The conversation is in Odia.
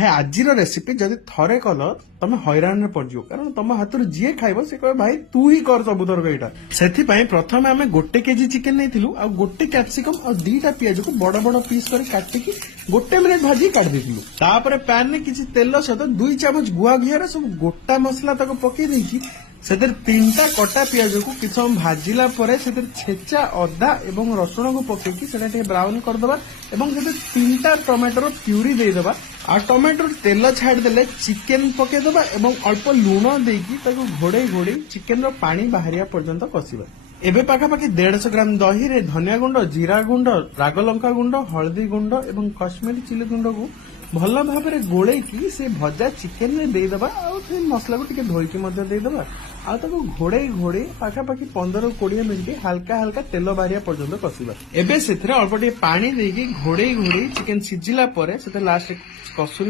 ଭାଇ ଆଜିର ରେସିପି ଯଦି ଥରେ କଲ ତମେ ହଇରାଣରେ ପଡିଯିବ, କାରଣ ତମ ହାତରୁ ଯିଏ ଖାଇବ ସେ କହିବ ଭାଇ ତୁ ହିଁ କର ସବୁଥରକ ଏଇଟା। ସେଥିପାଇଁ ପ୍ରଥମେ ଆମେ 1 କେଜି ଚିକେନ ନେଇଥିଲୁ, ଆଉ 1 କ୍ୟାପ୍ସିକମ ଆଉ 2ଟା ପିଆଜକୁ ବଡ ବଡ ପିସ୍ କରି କାଟିକି 1 ମିନିଟ୍ ଭାଜି କାଢି ଦେଇଥିଲୁ। ତାପରେ ପ୍ୟାନ ରେ କିଛି ତେଲ ସହିତ 2 ଚାମଚ ଗୁଆ ଘିଅରେ ସବୁ ଗୋଟା ମସଲା ତାକୁ ପକେଇ ଦେଇକି ସେଥିରେ 3ଟା କଟା ପିଆଜକୁ କିଛି ସମୟ ଭାଜିଲା ପରେ ସେଥିରେ ଛେଚା ଅଦା ଏବଂ ରସୁଣକୁ ପକେଇକି ସେଟା ଟିକେ ବ୍ରାଉନ କରିଦବା ଏବଂ ସେଥିରେ 3ଟା ଟମାଟୋର ପ୍ୟୁରି ଦେଇଦବା। ଆଉ ଟମାଟୋ ତେଲ ଛାଡିଦେଲେ ଚିକେନ ପକେଇଦବା ଏବଂ ଅଳ୍ପ ଲୁଣ ଦେଇକି ତାକୁ ଘୋଡେଇ ଘୋଡେଇ ଚିକେନର ପାଣି ବାହାରିବା ପର୍ଯ୍ୟନ୍ତ କଷିବା। ଏବେ ପାଖାପାଖି 150 ଗ୍ରାମ ଦହିରେ ଧନିଆ ଗୁଣ୍ଡ, ଜିରା ଗୁଣ୍ଡ, ରାଗ ଲଙ୍କା ଗୁଣ୍ଡ, ହଳଦୀ ଗୁଣ୍ଡ ଏବଂ କଶ୍ମୀରୀ ଚିଲି ଗୁଣ୍ଡକୁ ଭଲ ଭାବରେ ଗୋଳେଇକି ସେ ଭଜା ଚିକେନ ରେ ଦେଇଦବା। ଆଉ ସେ ମସଲାକୁ ଟିକେ ଧୋଇକି ମଧ୍ୟ ଦେଇଦବା। ଆଉ ତାକୁ ଘୋଡେଇ ଘୋଡେଇ ପାଖାପାଖି 15-20 ମିନିଟ୍ ହାଲକା ହାଲକା ତେଲ ବାହାରିବା ପର୍ଯ୍ୟନ୍ତ କଷିବା। ଏବେ ସେଥିରେ ଅଳ୍ପ ଟିକେ ପାଣି ଦେଇକି ଘୋଡେଇ ଘୋଡେଇ ଚିକେନ ସିଝିଲା ପରେ ସେଥିରେ ଲାଷ୍ଟ କସୁରୀ